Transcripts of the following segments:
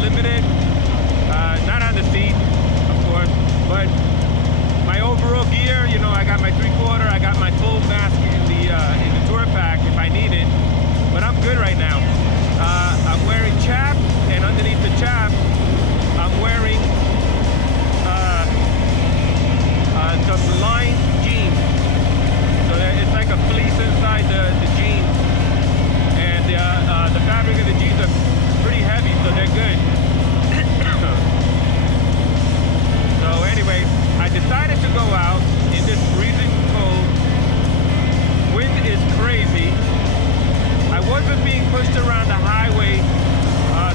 limited, not on the seat, of course, but my overall gear, you know, I got my 3/4, I got my full mask in the tour pack if I need it, but I'm good right now. I'm wearing chaps, and underneath the chaps, I'm wearing some lined jeans. So it's like a fleece inside the jeans, and the fabric of the jeans are pretty heavy, so they're good. So anyway, I decided to go out in this freezing cold. Wind is crazy. I wasn't being pushed around the highway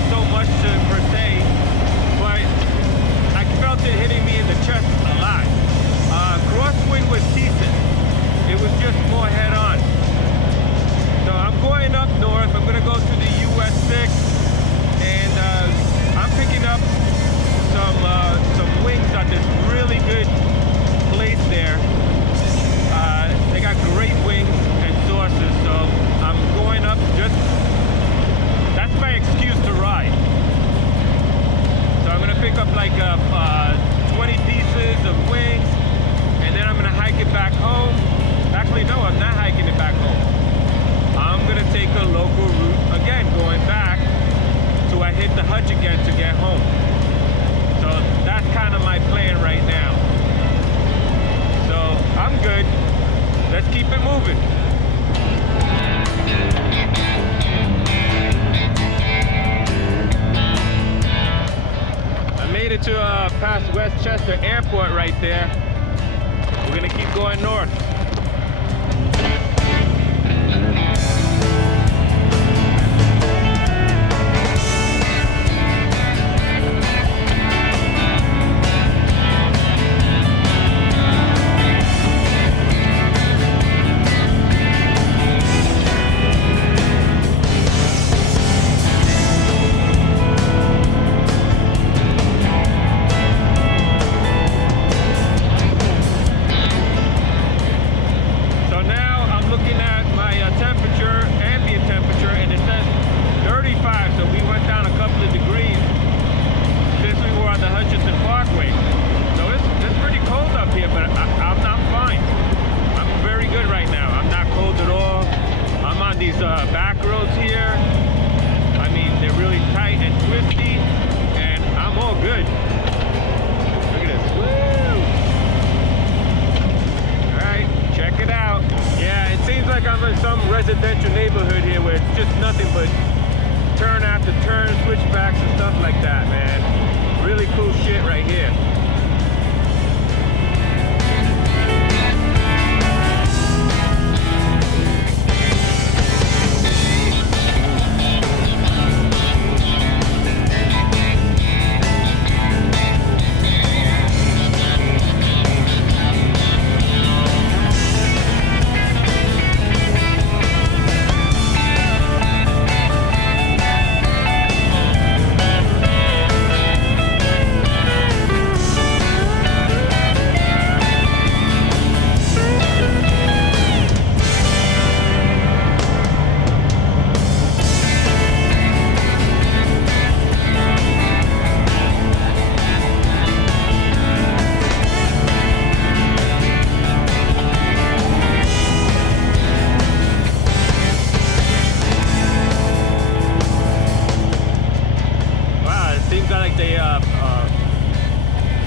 so much per se, but I felt it hitting me in the chest a lot. Crosswind was decent. It was just more head-on. So I'm going up north. I'm going to go to the US 6, and I'm picking up some wings at this really good place there. They got great wings and sauces, so I'm going up just, that's my excuse to ride. So I'm going to pick up like 20 pieces of wings, and then I'm going to hike it back home. Actually, no, I'm not hiking it back home. I'm going to take a local route again, going back till I hit the hutch again to get home. So that's kind of my plan right now. So I'm good. Let's keep it moving. I made it to past Westchester Airport right there. We're gonna keep going north. Backroads here. I mean, they're really tight and twisty, and I'm all good. Look at this. Woo! Alright, check it out. Yeah, it seems like I'm in some residential neighborhood here where it's just nothing but turn after turn, switchbacks and stuff like that, man. Really cool shit right here.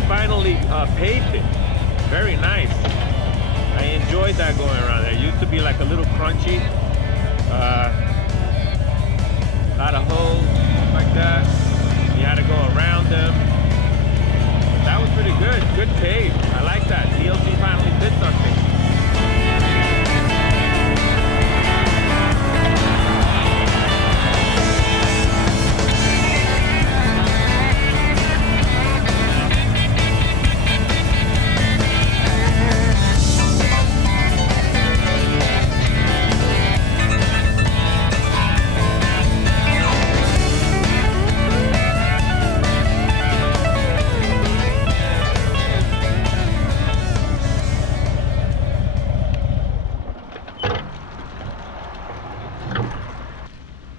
Finally paved it. Very nice. I enjoyed that going around there. It used to be like a little crunchy. A lot of holes like that. You had to go around them. That was pretty good. Good pave. I like that. DLC finally did something.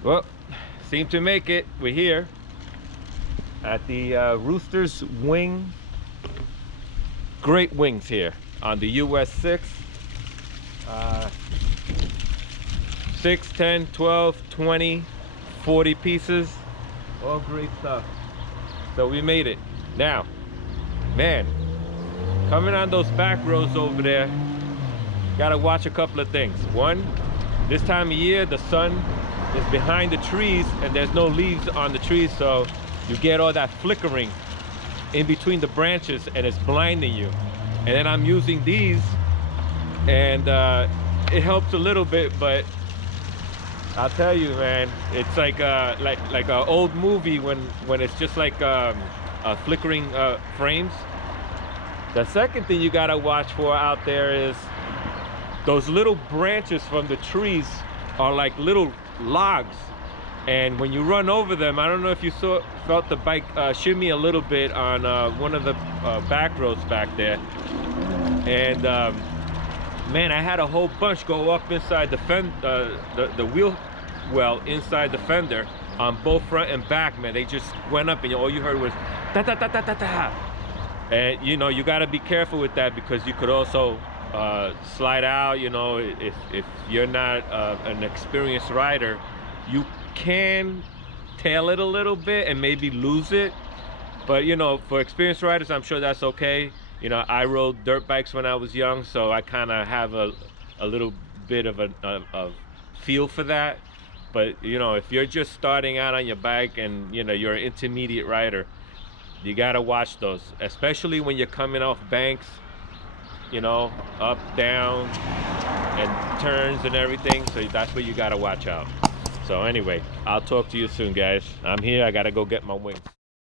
Well, seem to make it. We're here. at the Rooster's Wing. Great wings here on the US 6. 6, 10, 12, 20, 40 pieces. All great stuff. So we made it. Now, man, coming on those back roads over there, gotta watch a couple of things. One, this time of year, the sun is behind the trees and there's no leaves on the trees, so you get all that flickering in between the branches and it's blinding you. And then I'm using these and it helps a little bit, but I'll tell you, man, it's like an old movie when it's just like flickering frames. The second thing you gotta watch for out there is those little branches from the trees are like little logs, and when you run over them, I don't know if you felt the bike shimmy a little bit on one of the back roads back there, and man, I had a whole bunch go up inside the wheel well inside the fender on both front and back. Man, they just went up and all you heard was ta ta ta ta ta ta. And you know, you got to be careful with that because you could also slide out. You know, if you're not an experienced rider, you can tail it a little bit and maybe lose it. But you know, for experienced riders, I'm sure that's okay. You know, I rode dirt bikes when I was young, so I kind of have a little bit of a feel for that. But you know, if you're just starting out on your bike and you know you're an intermediate rider, you gotta watch those, especially when you're coming off banks, you know, up, down, and turns and everything. So that's where you gotta watch out. So anyway, I'll talk to you soon, guys. I'm here. I gotta go get my wings.